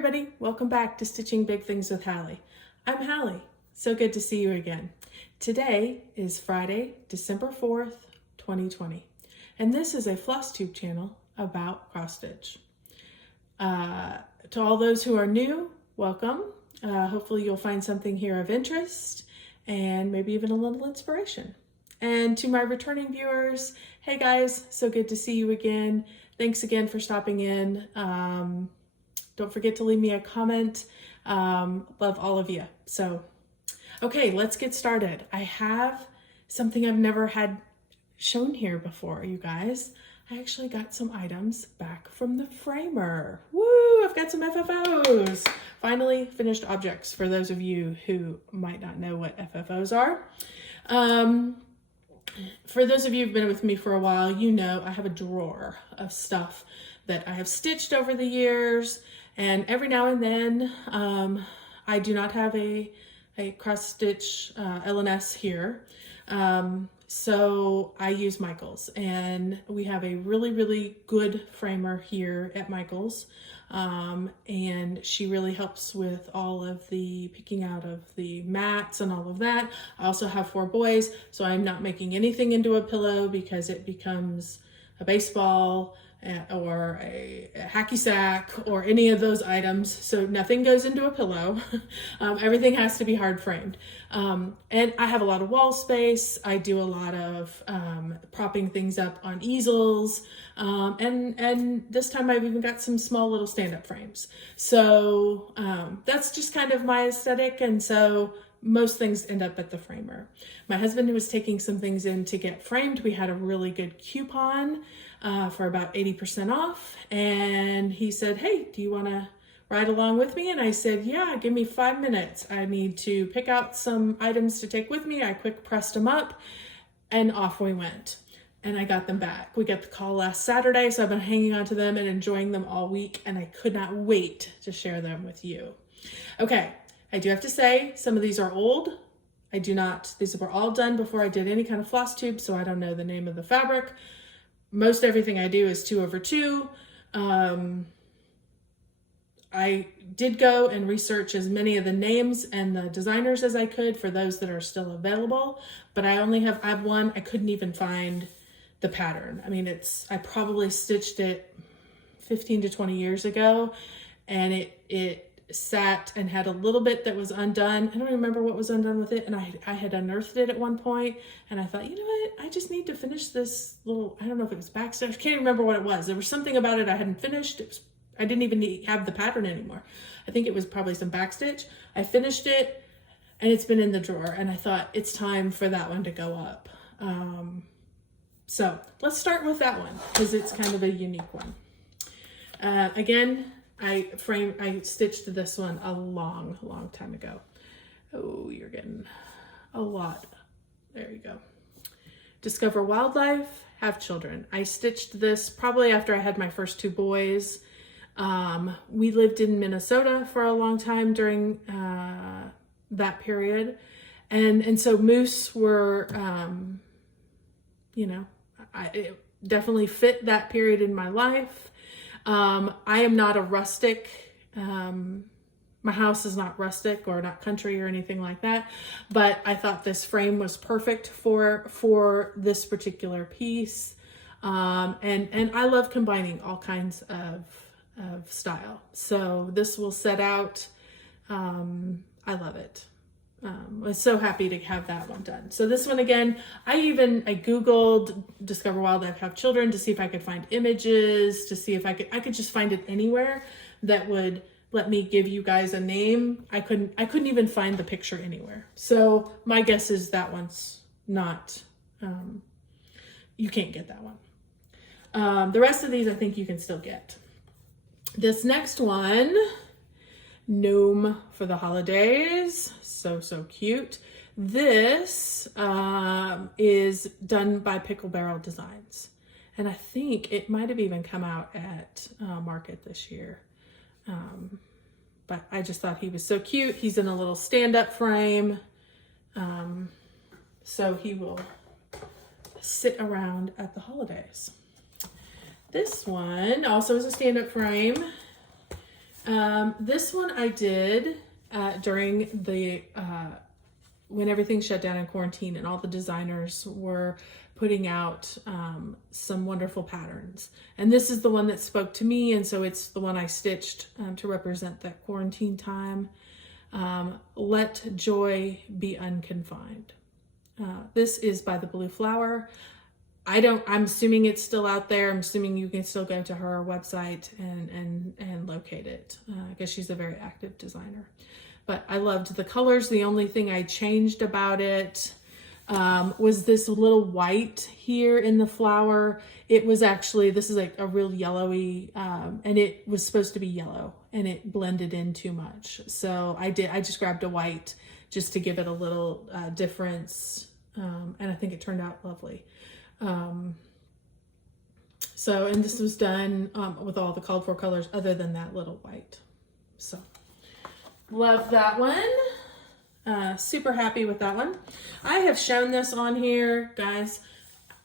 everybody, welcome back to Stitching Big Things with Hallie. I'm Hallie, so good to see you again. Today is Friday, December 4th, 2020, and this is a Flosstube channel about cross stitch. To all those who are new, welcome. Hopefully you'll find something here of interest and maybe even a little inspiration. And to my returning viewers, hey guys, so good to see you again. Thanks again for stopping in. Don't forget to leave me a comment. Love all of you. So, okay, let's get started. I have something I've never had shown here before, you guys. I actually got some items back from the framer. Woo, I've got some FFOs. Finally, finished objects for those of you who might not know what FFOs are. For those of you who've been with me for a while, you know I have a drawer of stuff that I have stitched over the years. And every now and then, I do not have a cross stitch LNS here. So I use Michael's, and we have a really, really good framer here at Michael's. And she really helps with all of the picking out of the mats and all of that. I also have 4 boys, so I'm not making anything into a pillow because it becomes a baseball or a hacky sack or any of those items. So nothing goes into a pillow. Everything has to be hard framed. And I have a lot of wall space. I do a lot of propping things up on easels. And this time I've even got some small little stand-up frames. So that's just kind of my aesthetic. And so most things end up at the framer. My husband was taking some things in to get framed. We had a really good coupon for about 80% off. And he said, hey, do you want to ride along with me? And I said, yeah, give me 5 minutes. I need to pick out some items to take with me. I quick pressed them up and off we went. And I got them back. We got the call last Saturday, so I've been hanging on to them and enjoying them all week. And I could not wait to share them with you. Okay, I do have to say some of these are old. These were all done before I did any kind of floss tube, so I don't know the name of the fabric. Most everything I do is 2/2. I did go and research as many of the names and the designers as I could for those that are still available, but I have one. I couldn't even find the pattern. I mean, I probably stitched it 15 to 20 years ago, and it sat and had a little bit that was undone. I don't remember what was undone with it, and I had unearthed it at one point, and I thought, you know what, I just need to finish this little, I don't know if it was backstitch, I can't remember what it was. There was something about it I hadn't finished. I didn't even have the pattern anymore. I think it was probably some backstitch. I finished it, and it's been in the drawer, and I thought it's time for that one to go up. So let's start with that one because it's kind of a unique one. Again, I stitched this one a long time ago. Oh, you're getting a lot. There you go. Discover wildlife, have children. I stitched this probably after I had my first 2 boys. We lived in Minnesota for a long time during that period. And so moose were, it definitely fit that period in my life. I am not a rustic. My house is not rustic or not country or anything like that, but I thought this frame was perfect for this particular piece. And I love combining all kinds of style. So this will set out. I love it. I was so happy to have that one done. So this one again, I Googled Discover Wildlife, Have Children to see if I could find images, to see if I could just find it anywhere that would let me give you guys a name. I couldn't even find the picture anywhere. So my guess is that one's not, you can't get that one. The rest of these I think you can still get. This next one, Gnome for the holidays. So cute. This is done by Pickle Designs. And I think it might have even come out at Market this year. But I just thought he was so cute. He's in a little stand-up frame. So he will sit around at the holidays. This one also is a stand-up frame. This one I did during the when everything shut down in quarantine and all the designers were putting out some wonderful patterns. And this is the one that spoke to me, and so it's the one I stitched to represent that quarantine time. Let joy be unconfined. This is by the Blue Flower. I'm assuming it's still out there. I'm assuming you can still go to her website and locate it. I guess she's a very active designer. But I loved the colors. The only thing I changed about it was this little white here in the flower. It was actually, this is like a real yellowy, and it was supposed to be yellow and it blended in too much. So I just grabbed a white just to give it a little difference. And I think it turned out lovely. And this was done with all the called for colors other than that little white. So love that one. Super happy with that one. I have shown this on here, guys.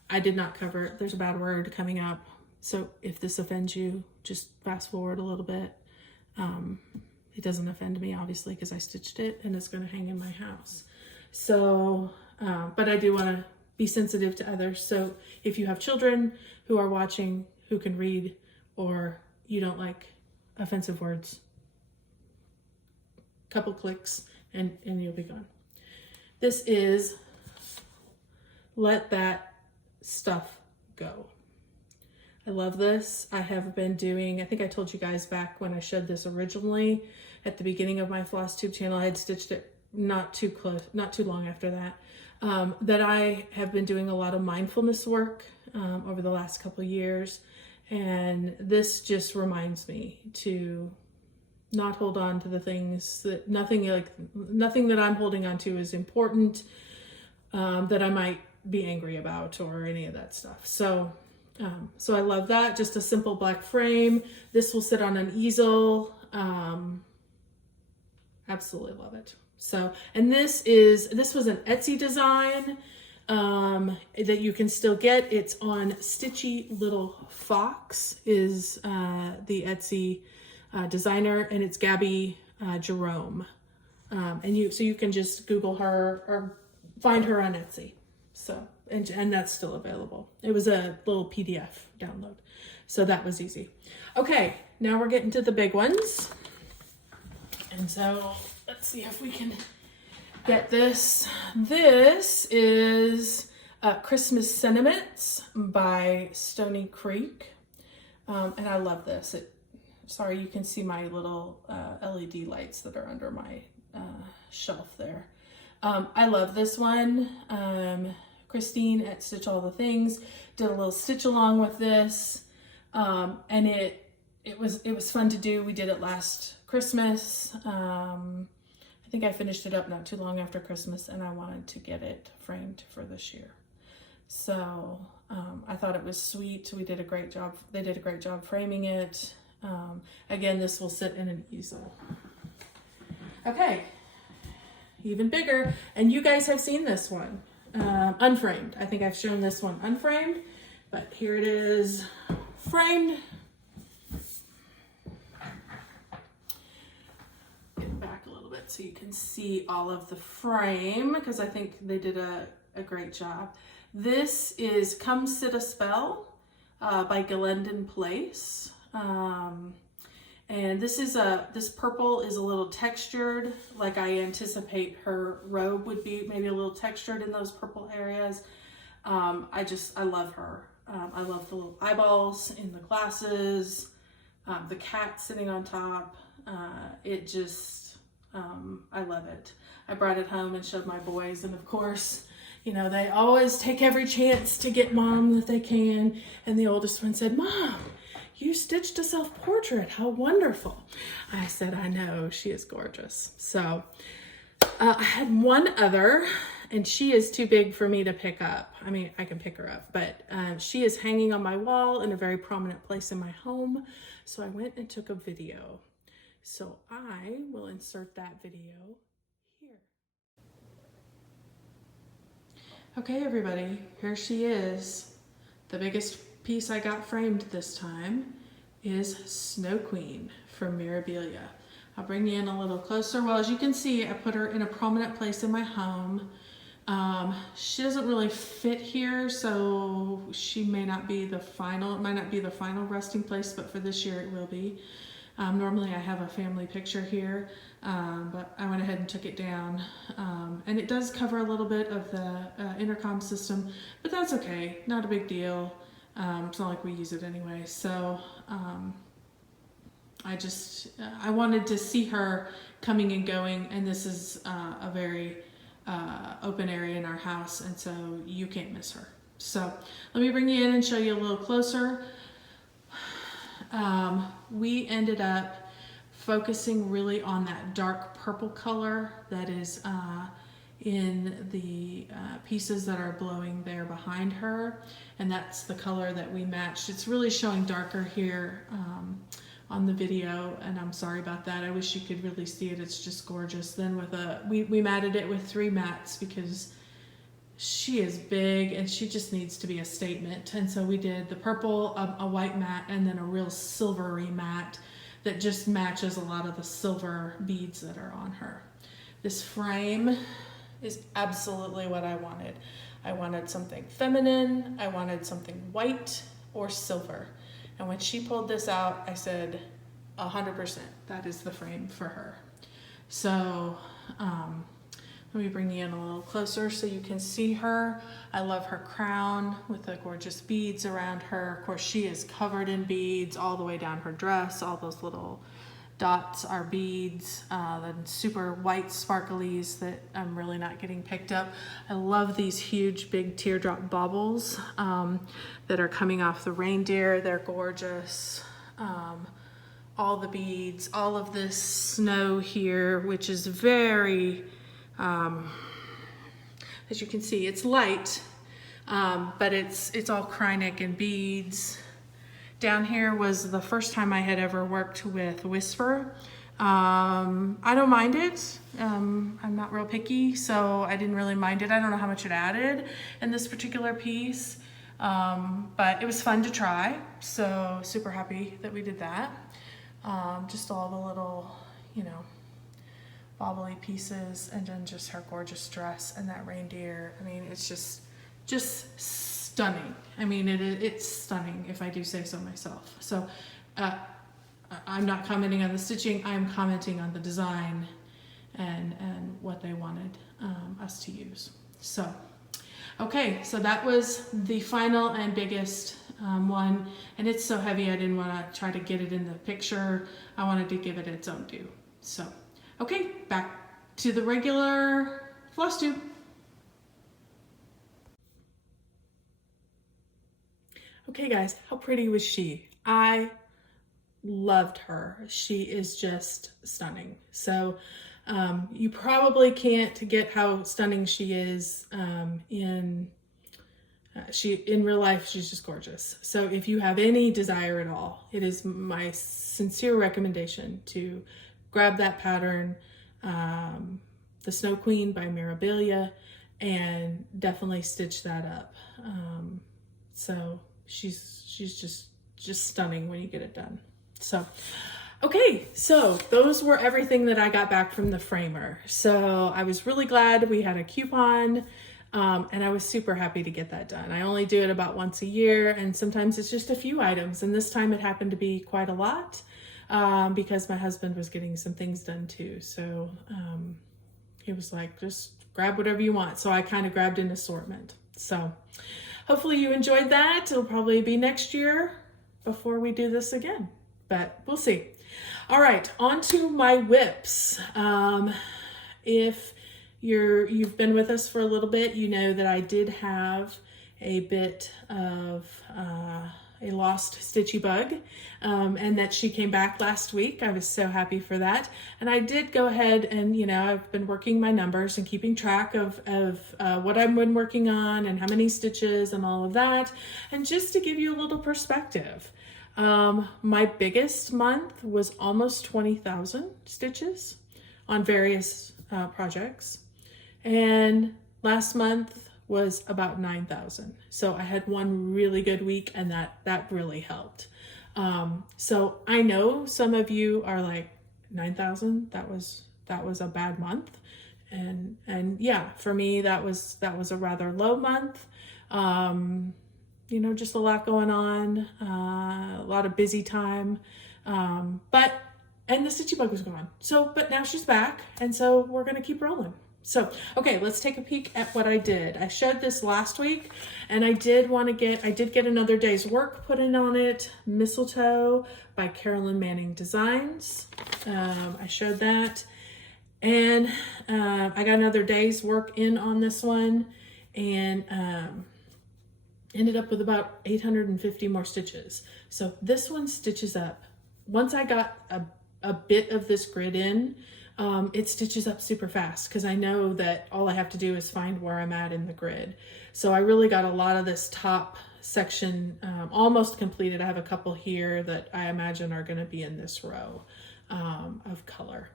I did not cover it. There's a bad word coming up. So if this offends you, just fast forward a little bit. It doesn't offend me, obviously, because I stitched it and it's going to hang in my house. So, but I do want to be sensitive to others. So if you have children who are watching, who can read, or you don't like offensive words, couple clicks and you'll be gone. This is Let That Stuff Go. I love this. I have been doing, I think I told you guys back when I showed this originally at the beginning of my Flosstube channel, I had stitched it not too long after that, that I have been doing a lot of mindfulness work over the last couple of years. And this just reminds me to not hold on to the things that nothing that I'm holding on to is important, that I might be angry about or any of that stuff. So I love that. Just a simple black frame. This will sit on an easel. Absolutely love it. So, and this was an Etsy design that you can still get. It's on Stitchy Little Fox is the Etsy designer, and it's Gabby Jerome. So you can just Google her or find her on Etsy. So, and that's still available. It was a little PDF download. So that was easy. Okay, now we're getting to the big ones. And so let's see if we can get this. This is Christmas Sentiments by Stoney Creek. And I love this. Sorry, you can see my little LED lights that are under my shelf there. I love this one. Christine at Stitch All the Things did a little stitch along with this. And it was fun to do. We did it last Christmas. I think I finished it up not too long after Christmas, and I wanted to get it framed for this year. So I thought it was sweet. We did a great job. They did a great job framing it. Again, this will sit in an easel. Okay, even bigger. And you guys have seen this one, unframed. I think I've shown this one unframed, but here it is framed. Get back a little bit so you can see all of the frame, because I think they did a great job. This is Come Sit a Spell by Glendon Place. And this purple is a little textured, like I anticipate her robe would be, maybe a little textured in those purple areas. I love her. I love the little eyeballs in the glasses, the cat sitting on top. I love it. I brought it home and showed my boys, and of course, you know, they always take every chance to get Mom that they can. And the oldest one said, "Mom, you stitched a self-portrait. How wonderful." I said, "I know, she is gorgeous." So I had one other, and she is too big for me to pick up. I mean, I can pick her up, but she is hanging on my wall in a very prominent place in my home. So I went and took a video. So I will insert that video here. Okay, everybody, here she is. The biggest piece I got framed this time. is Snow Queen from Mirabilia. I'll bring you in a little closer. Well, as you can see, I put her in a prominent place in my home. She doesn't really fit here, so she may not be the final, it might not be the final resting place, but for this year it will be. Normally I have a family picture here, but I went ahead and took it down. And it does cover a little bit of the intercom system, but that's okay, not a big deal. It's not like we use it anyway. So I wanted to see her coming and going, and this is a very open area in our house, and so you can't miss her. So let me bring you in and show you a little closer. We ended up focusing really on that dark purple color that is in the pieces that are blowing there behind her, and that's the color that we matched. It's really showing darker here on the video, and I'm sorry about that. I wish you could really see it. It's just gorgeous. Then with we matted it with 3 mats because she is big and she just needs to be a statement. And so we did the purple, a white mat, and then a real silvery mat that just matches a lot of the silver beads that are on her. This frame is absolutely what I wanted. I wanted something feminine, I wanted something white or silver. And when she pulled this out, I said, 100%, that is the frame for her. So let me bring you in a little closer so you can see her. I love her crown with the gorgeous beads around her. Of course, she is covered in beads all the way down her dress. All those little dots are beads, the super white sparklies that I'm really not getting picked up. I love these huge big teardrop baubles that are coming off the reindeer. They're gorgeous. All the beads, all of this snow here, which is very, as you can see, it's light, but it's all Krynic and beads. Down here was the first time I had ever worked with Whisper. I don't mind it. I'm not real picky, so I didn't really mind it. I don't know how much it added in this particular piece, but it was fun to try. So super happy that we did that. Just all the little, bobbly pieces, and then just her gorgeous dress and that reindeer. I mean, it's just stunning. I mean, it's stunning, if I do say so myself. So I'm not commenting on the stitching, I'm commenting on the design and what they wanted us to use. So, okay, so that was the final and biggest one, and it's so heavy I didn't want to try to get it in the picture. I wanted to give it its own due. So, okay, back to the regular Flosstube. Okay guys, how pretty was she? I loved her. She is just stunning. So you probably can't get how stunning she is in real life. She's just gorgeous. So if you have any desire at all, it is my sincere recommendation to grab that pattern, the Snow Queen by Mirabilia, and definitely stitch that up. So she's just stunning when you get it done. So, okay, so those were everything that I got back from the framer. So I was really glad we had a coupon, and I was super happy to get that done. I only do it about once a year, and sometimes it's just a few items, and this time it happened to be quite a lot because my husband was getting some things done too. So he was like, just grab whatever you want. So I kind of grabbed an assortment. So hopefully you enjoyed that. It'll probably be next year before we do this again, but we'll see. All right, on to my whips. If you've been with us for a little bit, you know that I did have a bit of a lost stitchy bug, and that she came back last week. I was so happy for that. And I did go ahead and, I've been working my numbers and keeping track of what I've been working on and how many stitches and all of that. And just to give you a little perspective, my biggest month was almost 20,000 stitches on various projects. And last month was about 9,000. So I had one really good week, and that really helped. So I know some of you are like 9,000. That was a bad month. And yeah, for me, that was a rather low month. You know, just a lot going on, a lot of busy time. And the stitchy bug was gone. So, but now she's back. And so we're going to keep rolling. So, okay, let's take a peek at what I did. I showed this last week, and I did get another day's work put in on it. Mistletoe by Carolyn Manning Designs. I showed that. And I got another day's work in on this one, and ended up with about 850 more stitches. So this one stitches up. Once I got a bit of this grid in, it stitches up super fast because I know that all I have to do is find where I'm at in the grid. So I really got a lot of this top section almost completed. I have a couple here that I imagine are going to be in this row of color.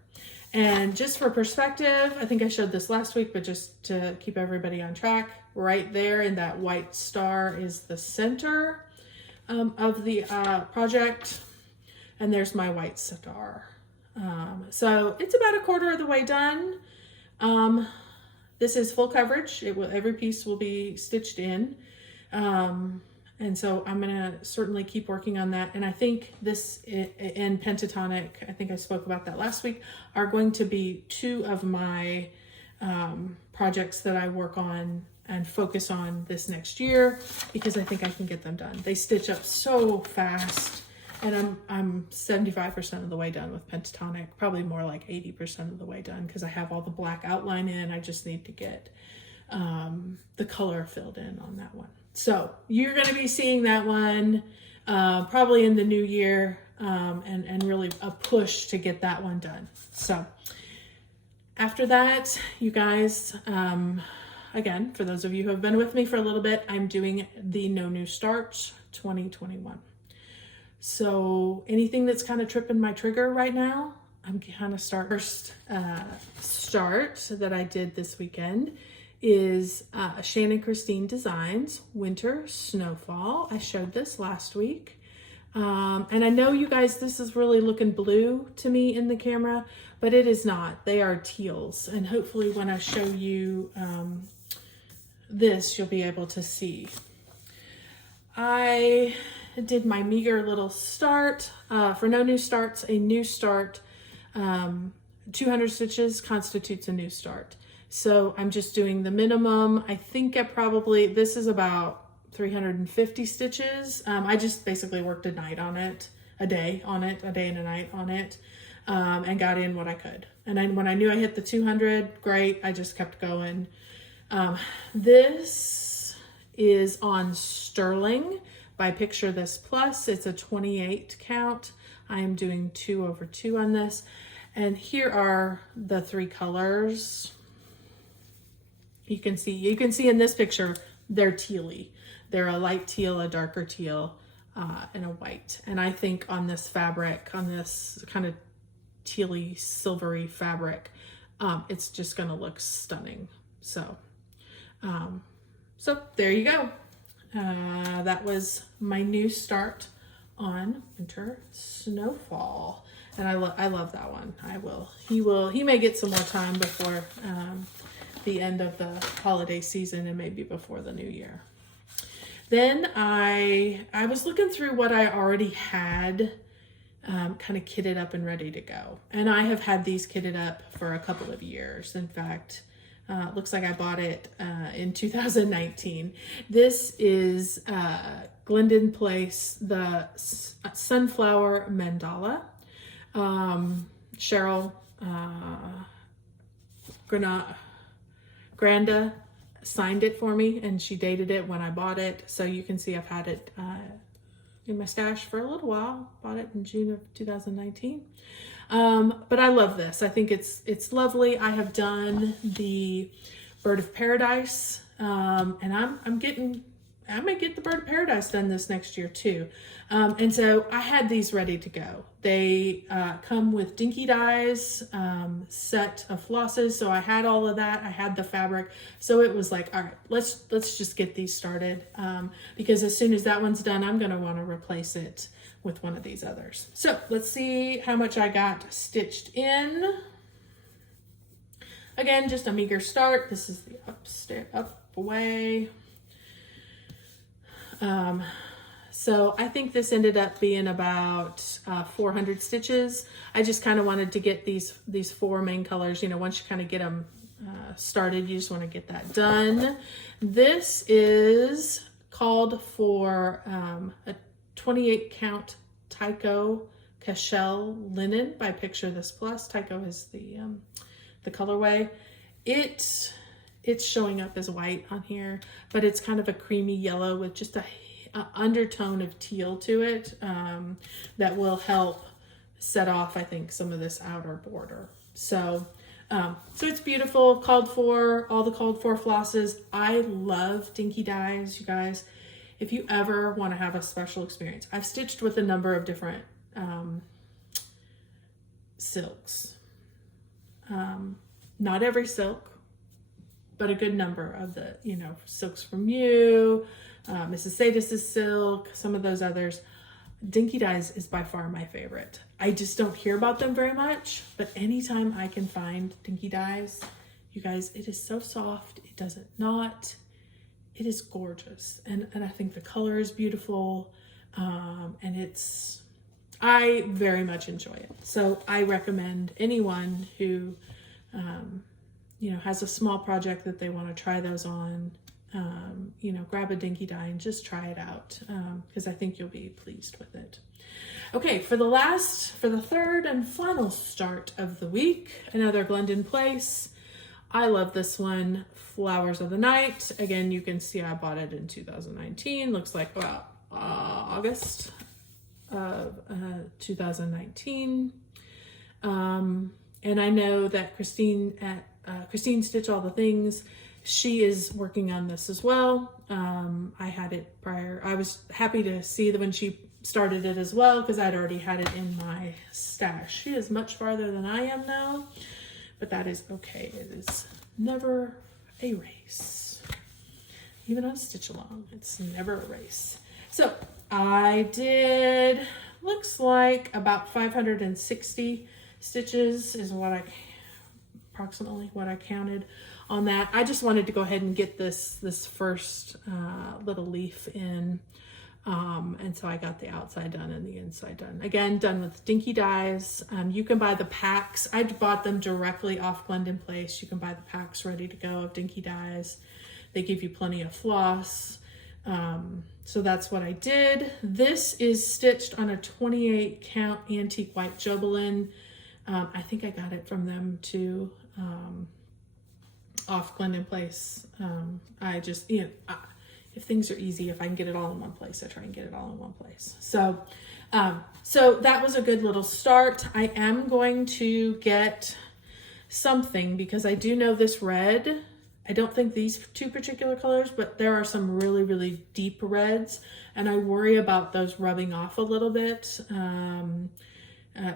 And just for perspective, I think I showed this last week, but just to keep everybody on track, right there in that white star is the center of the project. And there's my white star. So it's about a quarter of the way done. This is full coverage. Every piece will be stitched in. And so I'm gonna certainly keep working on that. And I think this in pentatonic, I think I spoke about that last week, are going to be two of my projects that I work on and focus on this next year, because I think I can get them done. They stitch up so fast. And I'm 75% of the way done with pentatonic, probably more like 80% of the way done, because I have all the black outline in. I just need to get the color filled in on that one. So you're going to be seeing that one probably in the new year, and really a push to get that one done. So after that, you guys, again, for those of you who have been with me for a little bit, I'm doing the No New Starts 2021. So anything that's kind of tripping my trigger right now, I'm kind of first start that I did this weekend is Shannon Christine Designs Winter Snowfall. I showed this last week. And I know you guys, this is really looking blue to me in the camera, but it is not. They are teals. And hopefully when I show you this, you'll be able to see. I did my meager little start for No New Starts. A new start, 200 stitches constitutes a new start. So I'm just doing the minimum. I think this is about 350 stitches. I just basically worked a day and a night on it, and got in what I could. And when I knew I hit the 200, great, I just kept going. This is on Sterling by Picture This Plus. It's a 28 count. I am doing 2/2 on this. And here are the three colors. You can see in this picture, they're tealy. They're a light teal, a darker teal, and a white. And I think on this fabric, on this kind of tealy, silvery fabric, it's just gonna look stunning. So there you go. That was my new start on Winter Snowfall. And I love that one. He may get some more time before the end of the holiday season and maybe before the new year. Then I was looking through what I already had kind of kitted up and ready to go. And I have had these kitted up for a couple of years. In fact, looks like I bought it in 2019. This is Glendon Place, the Sunflower Mandala. Cheryl Granda signed it for me, and she dated it when I bought it. So you can see I've had it in my stash for a little while. Bought it in June of 2019. But I love this. I think it's lovely. I have done the Bird of Paradise, and I'm getting I may get the Bird of Paradise done this next year too. And so I had these ready to go. They come with Dinky Dyes, set of flosses. So I had all of that. I had the fabric. So it was like, all right, let's just get these started. Because as soon as that one's done, I'm going to want to replace it with one of these others. So let's see how much I got stitched in. Again, just a meager start. This is the up away. So I think this ended up being about 400 stitches. I just kind of wanted to get these 4 main colors. You know, once you kind of get them started, you just want to get that done. This is called for a 28 count Tycho Cashel linen by Picture This Plus. Tycho is the colorway. It's showing up as white on here, but it's kind of a creamy yellow with just a undertone of teal to it that will help set off, I think, some of this outer border. So it's beautiful. Called for, all the called for flosses. I love Dinky Dyes, you guys. If you ever want to have a special experience, I've stitched with a number of different silks. Not every silk, but a good number of the, you know, silks from you, Mrs. Sadis's silk, some of those others. Dinky Dyes is by far my favorite. I just don't hear about them very much, but anytime I can find Dinky Dyes, you guys, it is so soft. It doesn't knot. It is gorgeous. And I think the color is beautiful. And I very much enjoy it. So I recommend anyone who, you know, has a small project that they want to try those on, you know, grab a Dinky Dye and just try it out, because I think you'll be pleased with it. Okay, for the third and final start of the week, another Glendon place. I love this one, Flowers of the Night. Again, you can see I bought it in 2019. Looks like about August of 2019. And I know that Christine at Christine Stitch All the Things, she is working on this as well. I had it prior. I was happy to see that when she started it as well, because I'd already had it in my stash. She is much farther than I am now, but that is okay. It is never a race. Even on Stitch Along, it's never a race. So I did, looks like about 560 stitches is approximately what I counted on that. I just wanted to go ahead and get this first little leaf in. And so I got the outside done and the inside done. Again, done with Dinky Dyes. You can buy the packs. I bought them directly off Glendon Place. You can buy the packs ready to go of Dinky Dyes. They give you plenty of floss. So that's what I did. This is stitched on a 28 count antique white Jobelin. I think I got it from them too, off Glendon Place. I just, you know, if things are easy, if I can get it all in one place, I try and get it all in one place. So, so that was a good little start. I am going to get something, because I do know this red. I don't think these two particular colors, but there are some really, really deep reds, and I worry about those rubbing off a little bit,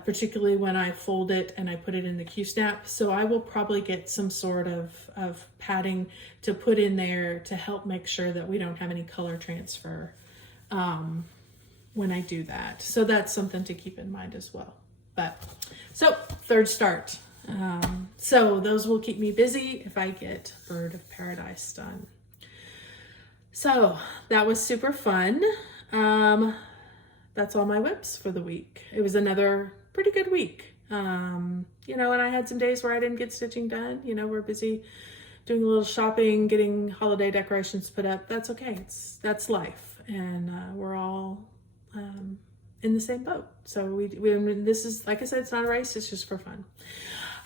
particularly when I fold it and I put it in the Q-snap. So I will probably get some sort of padding to put in there to help make sure that we don't have any color transfer when I do that. So that's something to keep in mind as well. But so third start. So those will keep me busy if I get Bird of Paradise done. So that was super fun. That's all my whips for the week. It was another pretty good week. You know, and I had some days where I didn't get stitching done. You know, we're busy doing a little shopping, getting holiday decorations put up. That's okay. That's life. And we're all in the same boat. So this is, like I said, it's not a race. It's just for fun.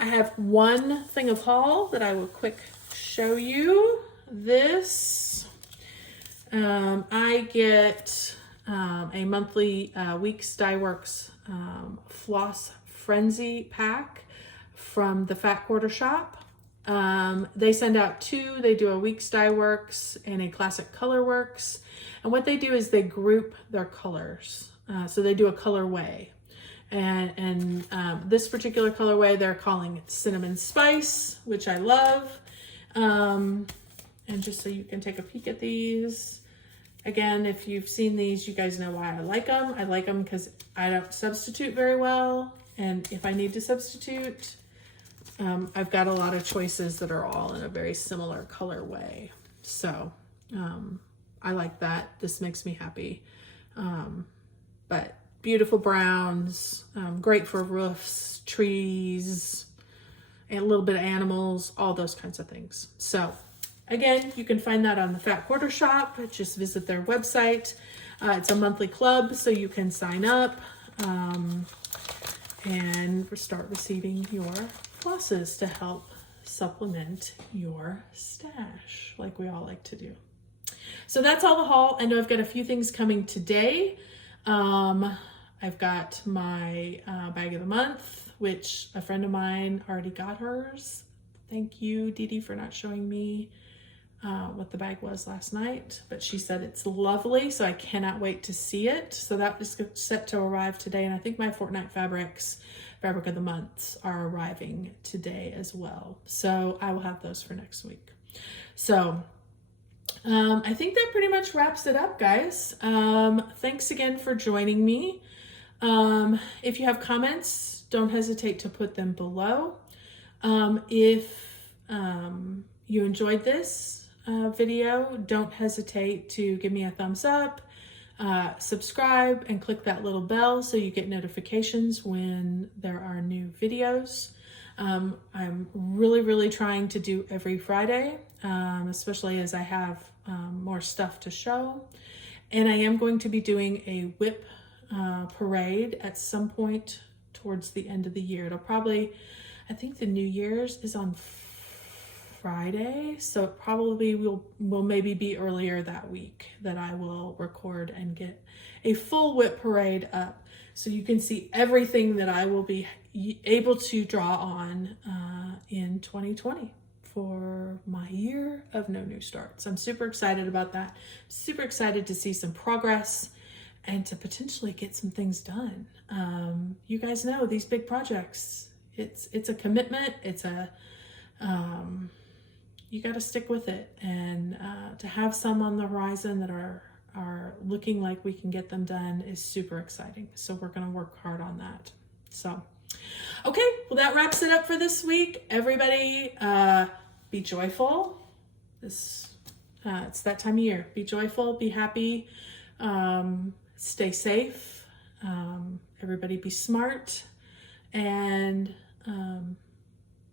I have one thing of haul that I will quick show you. This, I get a monthly Weeks Dye Works Floss Frenzy pack from the Fat Quarter Shop. They send out 2. They do a Weeks Dye Works and a Classic Color Works. And what they do is they group their colors. So they do a colorway. And this particular colorway, they're calling it Cinnamon Spice, which I love. And just so you can take a peek at these. Again, if you've seen these, you guys know why I like them. I like them because I don't substitute very well. And if I need to substitute, I've got a lot of choices that are all in a very similar colorway. So I like that. This makes me happy. But beautiful browns, great for roofs, trees, and a little bit of animals, all those kinds of things. So again, you can find that on the Fat Quarter Shop. Just visit their website. It's a monthly club, so you can sign up and start receiving your flosses to help supplement your stash like we all like to do. So that's all the haul. I know I've got a few things coming today. I've got my bag of the month, which a friend of mine already got hers. Thank you, Dee Dee, for not showing me what the bag was last night, but she said it's lovely, so I cannot wait to see it. So that is set to arrive today, and I think my Fortnite Fabrics Fabric of the Months are arriving today as well. So I will have those for next week. So I think that pretty much wraps it up, guys. Thanks again for joining me. If you have comments, don't hesitate to put them below. If you enjoyed this video, don't hesitate to give me a thumbs up, subscribe, and click that little bell so you get notifications when there are new videos. I'm really trying to do every Friday, especially as I have more stuff to show. And I am going to be doing a whip parade at some point towards the end of the year. It'll probably, I think the New Year's is on Friday, so it probably will maybe be earlier that week that I will record and get a full whip parade up so you can see everything that I will be able to draw on in 2020 for my year of no new starts. I'm super excited about that. Super excited to see some progress and to potentially get some things done. You guys know these big projects, it's a commitment. It's a you got to stick with it, and to have some on the horizon that are looking like we can get them done is super exciting. So we're going to work hard on that. So, okay, well, that wraps it up for this week. Everybody, be joyful. It's that time of year. Be joyful, be happy, stay safe. Everybody be smart, and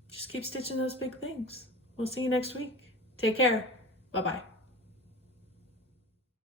just keep stitching those big things. We'll see you next week. Take care. Bye-bye.